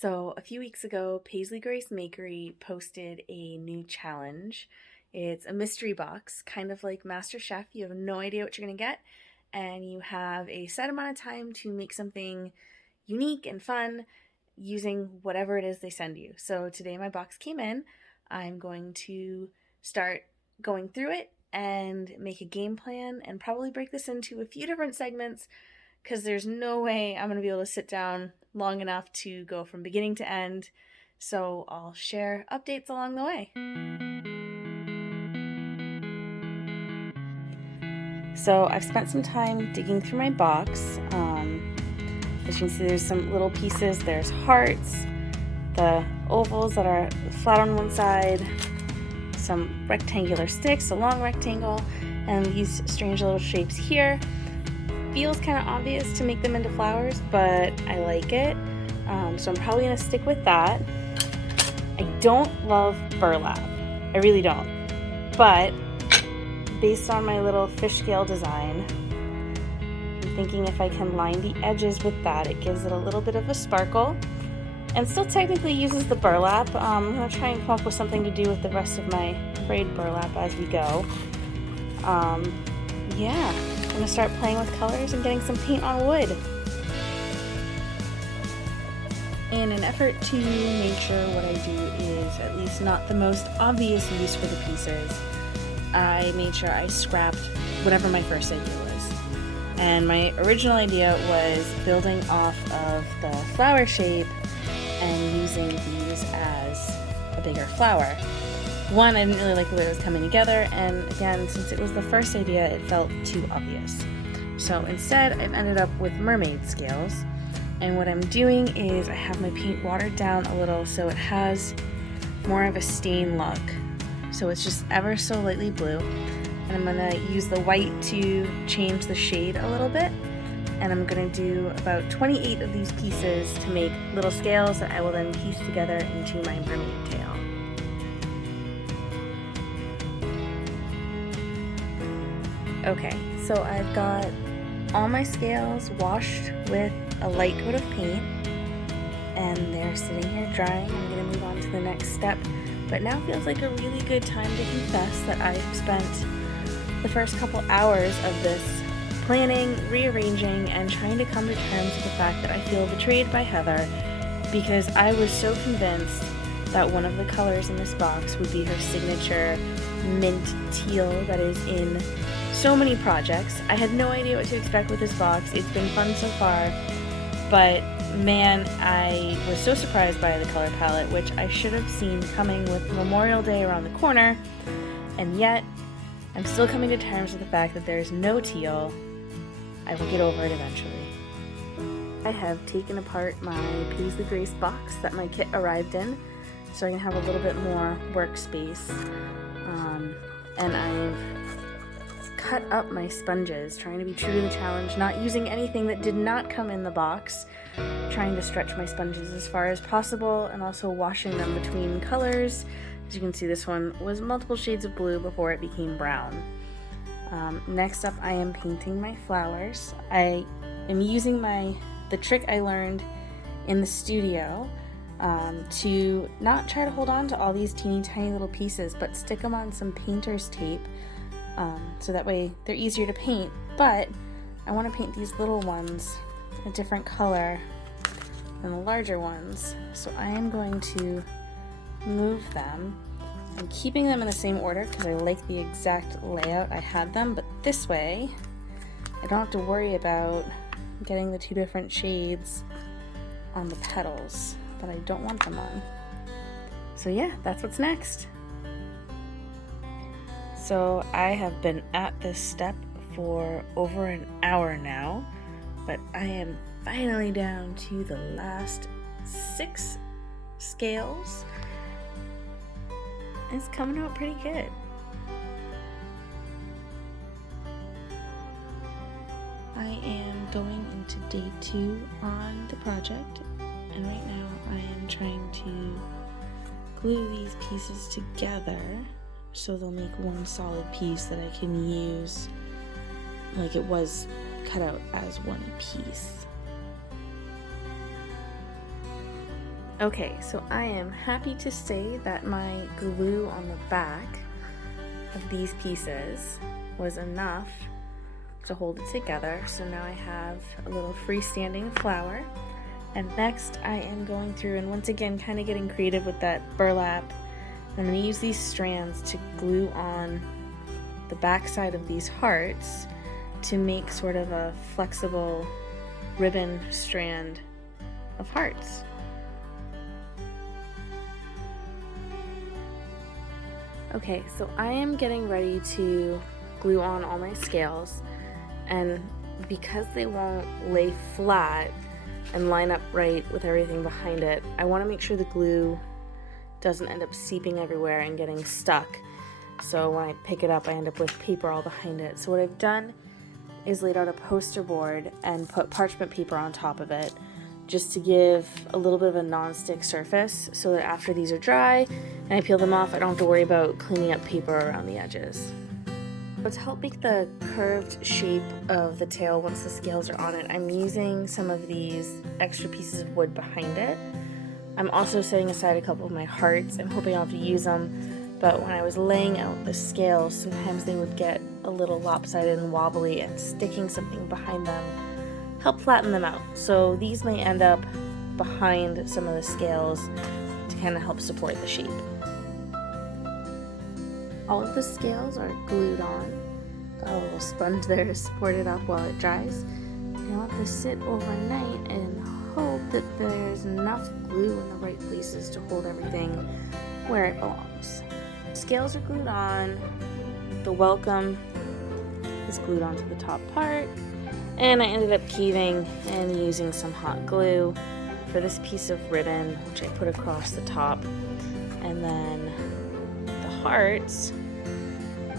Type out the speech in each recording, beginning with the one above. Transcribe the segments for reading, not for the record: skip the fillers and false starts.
So, a few weeks ago, Paisley Makery posted a new challenge. It's a mystery box, kind of like MasterChef. You have no idea what you're going to get, and you have a set amount of time to make something unique and fun using whatever it is they send you. So, today my box came in. I'm going to start going through it and make a game plan and probably break this into a few different segments because there's no way I'm going to be able to sit down long enough to go from beginning to end. So I'll share updates along the way. So I've spent some time digging through my box. As you can see, there's some little pieces. There's hearts, the ovals that are flat on one side, some rectangular sticks, a long rectangle, and these strange little shapes here. Feels kind of obvious to make them into flowers, but I like it, so I'm probably going to stick with that. I don't love burlap. I really don't. But based on my little fish scale design, I'm thinking if I can line the edges with that, it gives it a little bit of a sparkle and still technically uses the burlap. I'm going to try and come up with something to do with the rest of my frayed burlap as we go. Yeah. I'm going to start playing with colors and getting some paint on wood. In an effort to make sure what I do is at least not the most obvious use for the pieces, I made sure I scrapped whatever my first idea was. And my original idea was building off of the flower shape and using these as a bigger flower. One, I didn't really like the way it was coming together, and again, since it was the first idea, it felt too obvious. So instead, I've ended up with mermaid scales, and what I'm doing is I have my paint watered down a little so it has more of a stain look. So it's just ever so lightly blue, and I'm gonna use the white to change the shade a little bit, and I'm gonna do about 28 of these pieces to make little scales that I will then piece together into my mermaid tail. Okay, so I've got all my scales washed with a light coat of paint, and they're sitting here drying. I'm going to move on to the next step, but now feels like a really good time to confess that I've spent the first couple hours of this planning, rearranging, and trying to come to terms with the fact that I feel betrayed by Heather because I was so convinced that one of the colors in this box would be her signature mint teal that is in so many projects. I had no idea what to expect with this box. It's been fun so far, but man, I was so surprised by the color palette, which I should have seen coming with Memorial Day around the corner, and yet I'm still coming to terms with the fact that there's no teal. I will get over it eventually. I have taken apart my Paisley Grace box that my kit arrived in, so I can have a little bit more workspace, and I've cut up my sponges, trying to be true to the challenge, not using anything that did not come in the box, trying to stretch my sponges as far as possible, and also washing them between colors. As you can see, this one was multiple shades of blue before it became brown. Next up, I am painting my flowers. I am using the trick I learned in the studio to not try to hold on to all these teeny tiny little pieces, but stick them on some painter's tape. So that way they're easier to paint, but I want to paint these little ones a different color than the larger ones. So I am going to move them. I'm keeping them in the same order because I like the exact layout I had them, but this way I don't have to worry about getting the two different shades on the petals that I don't want them on. So yeah, that's what's next. So I have been at this step for over an hour now, but I am finally down to the last 6 scales. It's coming out pretty good. I am going into day 2 on the project, and right now I am trying to glue these pieces together so they'll make one solid piece that I can use like it was cut out as one piece. Okay, so I am happy to say that my glue on the back of these pieces was enough to hold it together. So now I have a little freestanding flower. And next I am going through and once again kind of getting creative with that burlap. I'm going to use these strands to glue on the back side of these hearts to make sort of a flexible ribbon strand of hearts. Okay, so I am getting ready to glue on all my scales, and because they won't lay flat and line up right with everything behind it, I want to make sure the glue doesn't end up seeping everywhere and getting stuck. So when I pick it up, I end up with paper all behind it. So what I've done is laid out a poster board and put parchment paper on top of it, just to give a little bit of a non-stick surface so that after these are dry and I peel them off, I don't have to worry about cleaning up paper around the edges. But to help make the curved shape of the tail once the scales are on it, I'm using some of these extra pieces of wood behind it. I'm also setting aside a couple of my hearts. I'm hoping I'll have to use them, but when I was laying out the scales, sometimes they would get a little lopsided and wobbly, and sticking something behind them help flatten them out. So these may end up behind some of the scales to kind of help support the shape. All of the scales are glued on. Got a little sponge there to support it up while it dries. And I'll let this sit overnight and hope that there's enough glue in the right places to hold everything where it belongs. Scales are glued on. The welcome is glued onto the top part. And I ended up keeving and using some hot glue for this piece of ribbon, which I put across the top. And then the hearts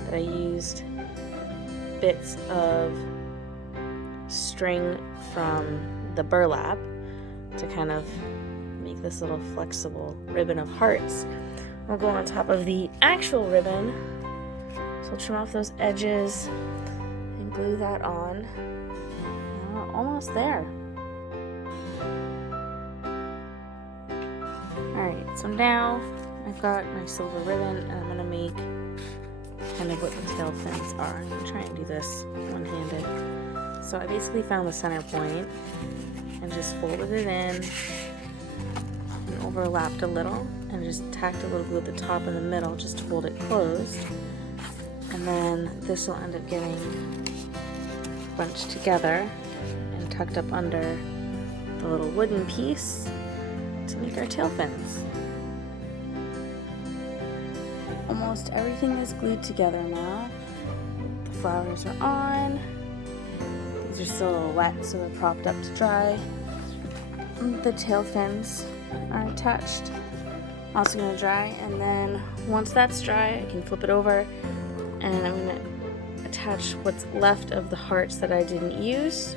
that I used bits of string from the burlap to kind of make this little flexible ribbon of hearts. I'll go on top of the actual ribbon. So I'll trim off those edges and glue that on. Almost there. Alright, so now I've got my silver ribbon and I'm going to make kind of what the tail fins are. I'm going to try and do this one-handed. So I basically found the center point and just folded it in and overlapped a little and just tacked a little glue at the top and the middle just to hold it closed. And then this will end up getting bunched together and tucked up under the little wooden piece to make our tail fins. Almost everything is glued together now. The flowers are on. These are still a little wet, so they're propped up to dry. The tail fins are attached. Also going to dry, and then once that's dry, I can flip it over and I'm going to attach what's left of the hearts that I didn't use.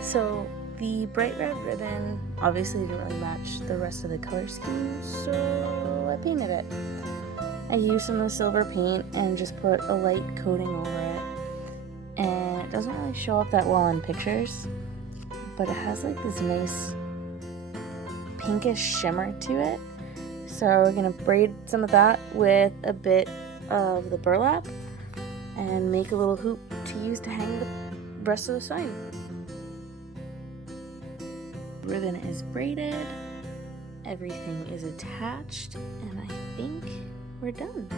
So the bright red ribbon obviously didn't really match the rest of the color scheme, so I painted it. I used some of the silver paint and just put a light coating over it. And it doesn't really show up that well in pictures, but it has like this nice pinkish shimmer to it. So we're gonna braid some of that with a bit of the burlap and make a little hoop to use to hang the rest of the sign. Ribbon is braided, everything is attached, and I think we're done.